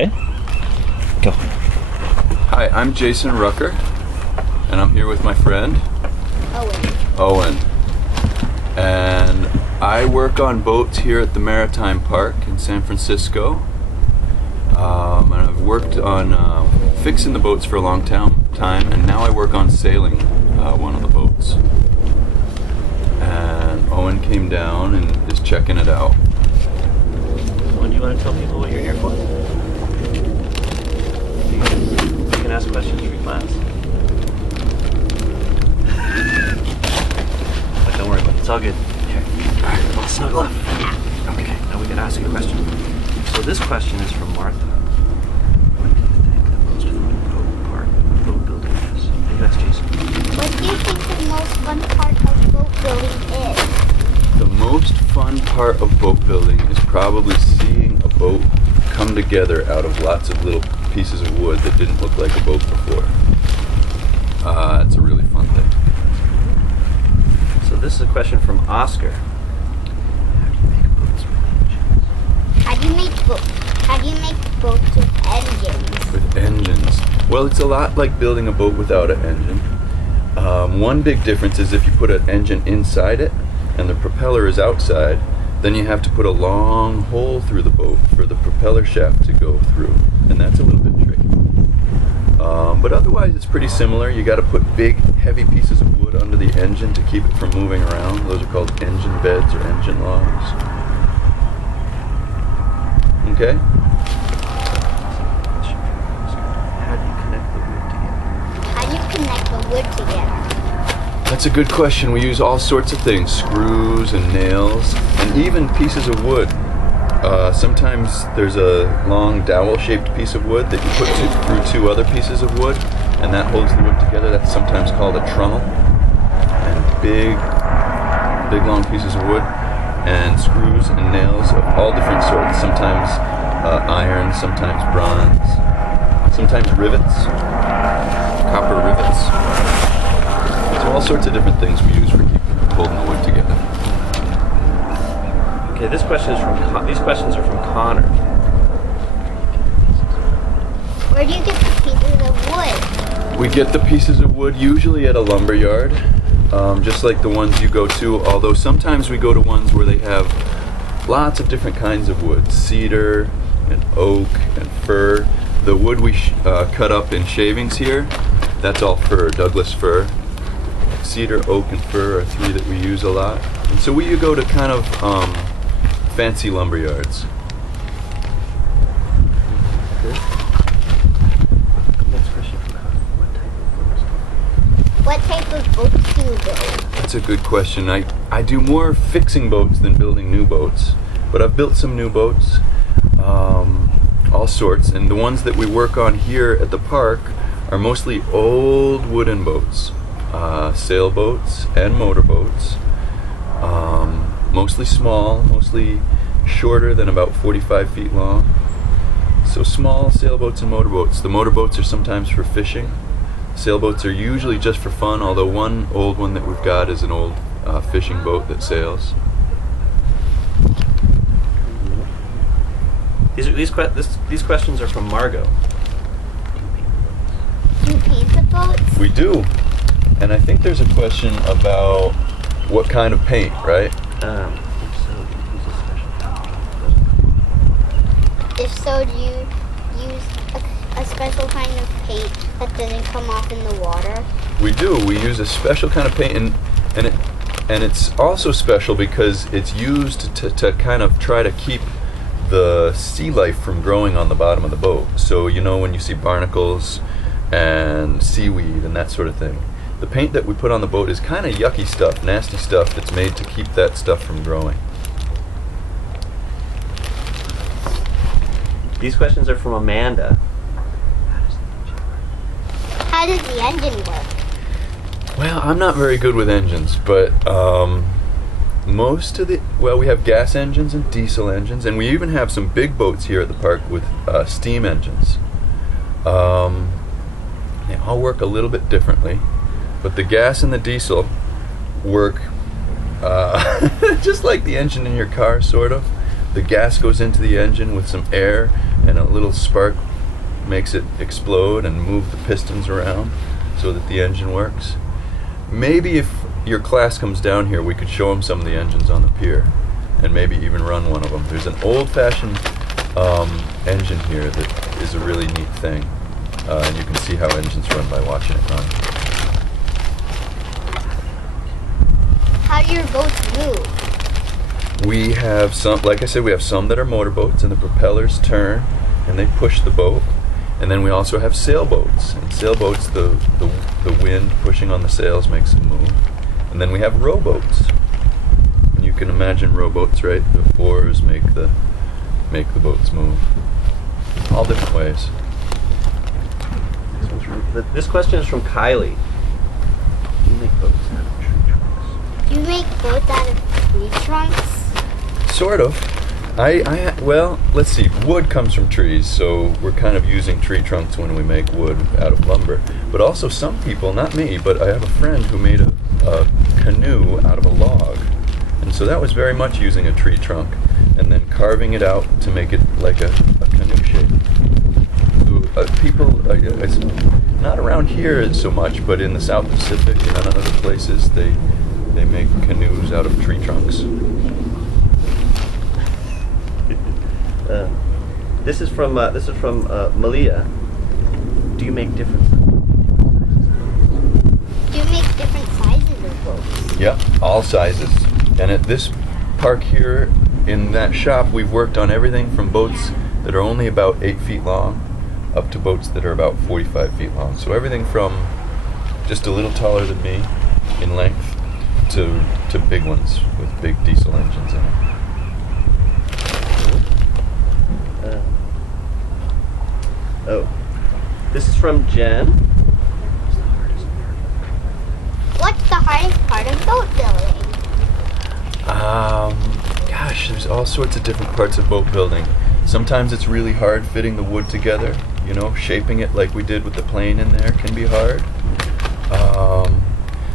Okay. Go. Hi, I'm Jason Rucker, and I'm here with my friend Owen. And I work on boats here at the Maritime Park in San Francisco. And I've worked on fixing the boats for a long time, and now I work on sailing one of the boats. And Owen came down and is checking it out. Well, do you want to tell people what you're here for? You can ask questions for your class. But don't worry about it. It's all good. Here. Alright, well, snuggle up. Okay, now we can ask you a question. So this question is from Martha. What do you think the most fun boat building is? Maybe that's Jason. What do you think the most fun part of boat building is? The most fun part of boat building is probably seeing a boat come together out of lots of little pieces of wood that didn't look like a boat before. It's a really fun thing. So this is a question from Oscar. How do you make boats with engines? With engines. Well, it's a lot like building a boat without an engine. One big difference is if you put an engine inside it and the propeller is outside, then you have to put a long hole through the boat for the propeller shaft to go through, and that's a little bit tricky. But otherwise it's pretty similar. You got to put big heavy pieces of wood under the engine to keep it from moving around. Those are called engine beds or engine logs. Okay? How do you connect the wood together? How do you connect the wood together? That's a good question. We use all sorts of things, screws and nails, and even pieces of wood. Sometimes there's a long dowel-shaped piece of wood that you put through two other pieces of wood, and that holds the wood together. That's sometimes called a trunnel. And big long pieces of wood, and screws and nails of all different sorts. Sometimes iron, sometimes bronze, sometimes rivets, copper rivets. So all sorts of different things we use for holding the wood together. Okay, these questions are from Connor. Where do you get the pieces of wood? We get the pieces of wood usually at a lumber yard, just like the ones you go to, although sometimes we go to ones where they have lots of different kinds of wood, cedar and oak and fir. The wood we cut up in shavings here, that's all fir, Douglas fir. Cedar, oak, and fir are three that we use a lot. And so we go to kind of fancy lumber yards. Next question from Connor. What type of boats do you build? That's a good question. I do more fixing boats than building new boats, but I've built some new boats, all sorts, and the ones that we work on here at the park are mostly old wooden boats, sailboats and motorboats, mostly small, mostly shorter than about 45 feet long. So small sailboats and motorboats. The motorboats are sometimes for fishing. Sailboats are usually just for fun, although one old one that we've got is an old fishing boat that sails. These questions are from Margot. Do you paint the boats? We do. And I think there's a question about what kind of paint, right? If so, do you use a special kind of paint that doesn't come off in the water? We do. We use a special kind of paint, and it's also special because it's used to kind of try to keep the sea life from growing on the bottom of the boat. So you know when you see barnacles and seaweed and that sort of thing, the paint that we put on the boat is kind of yucky stuff, nasty stuff that's made to keep that stuff from growing. These questions are from Amanda. How does the engine work? Well, I'm not very good with engines, but we have gas engines and diesel engines, and we even have some big boats here at the park with steam engines. They all work a little bit differently, but the gas and the diesel work just like the engine in your car, sort of. the gas goes into the engine with some air, and a little spark makes it explode and move the pistons around so that the engine works. Maybe if your class comes down here, we could show them some of the engines on the pier, and maybe even run one of them. There's an old-fashioned engine here that is a really neat thing, and you can see how engines run by watching it run. How do your boats move? We have some, like I said, we have some that are motorboats, and the propellers turn and they push the boat. And then we also have sailboats. And sailboats, the wind pushing on the sails makes them move. And then we have rowboats. And you can imagine rowboats, right? The oars make the boats move. All different ways. This question is from Kylie. Do you make boats out of tree trunks? Do you make boats out of tree trunks? Sort of. Well, let's see. Wood comes from trees, so we're kind of using tree trunks when we make wood out of lumber. But also some people, not me, but I have a friend who made a canoe out of a log. And so that was very much using a tree trunk and then carving it out to make it like a canoe shape. So, people, not around here so much, but in the South Pacific and in other places, they make canoes out of tree trunks. This is from Malia. Do you make different sizes? Do you make different sizes of boats? Yeah, all sizes. And at this park here, in that shop, we've worked on everything from boats that are only about 8 feet long up to boats that are about 45 feet long. So everything from just a little taller than me in length to big ones with big diesel engines in them. This is from Jen. What's the hardest part of boat building? Gosh, there's all sorts of different parts of boat building. Sometimes it's really hard fitting the wood together. You know, shaping it like we did with the plane in there can be hard.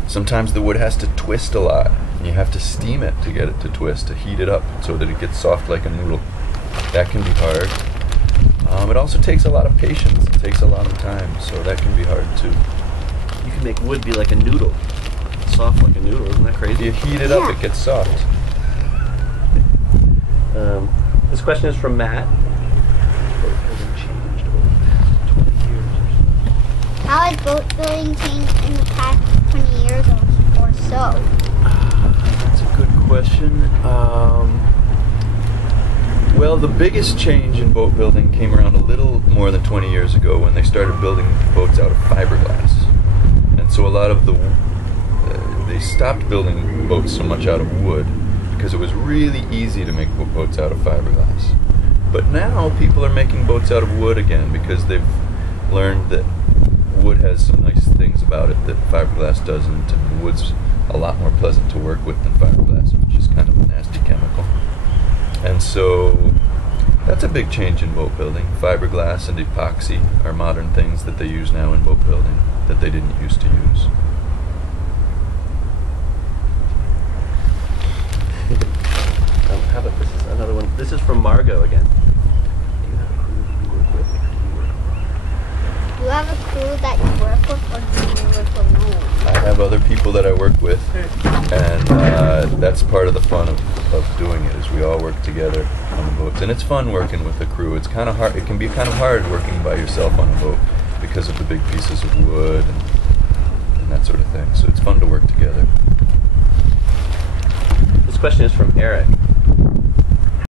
Sometimes the wood has to twist a lot, and you have to steam it to get it to twist, to heat it up so that it gets soft like a noodle. That can be hard. It also takes a lot of patience. It takes a lot of time, so that can be hard too. You can make wood be like a noodle. Soft like a noodle, isn't that crazy? You heat it up, it gets soft. This question is from Matt. Boat building changed over the past 20 years or so. How has boat building changed in the past 20 years or so? That's a good question. Well, the biggest change in boat building came around a little more than 20 years ago when they started building boats out of fiberglass. And so a lot of they stopped building boats so much out of wood because it was really easy to make boats out of fiberglass. But now people are making boats out of wood again because they've learned that wood has some nice things about it that fiberglass doesn't, and wood's a lot more pleasant to work with than fiberglass, which is kind of a nasty chemical. And so that's a big change in boat building. Fiberglass and epoxy are modern things that they use now in boat building that they didn't used to use. How about this is another one? This is from Margot again. Do you have a crew you work with? Do you have a crew that you work with, or do you work alone? I have other people that I work with, and that's part of the fun of doing it, is we all work together on the boats. And it's fun working with a crew. It's kind of hard. It can be kind of hard working by yourself on a boat because of the big pieces of wood and that sort of thing. So it's fun to work together. This question is from Eric.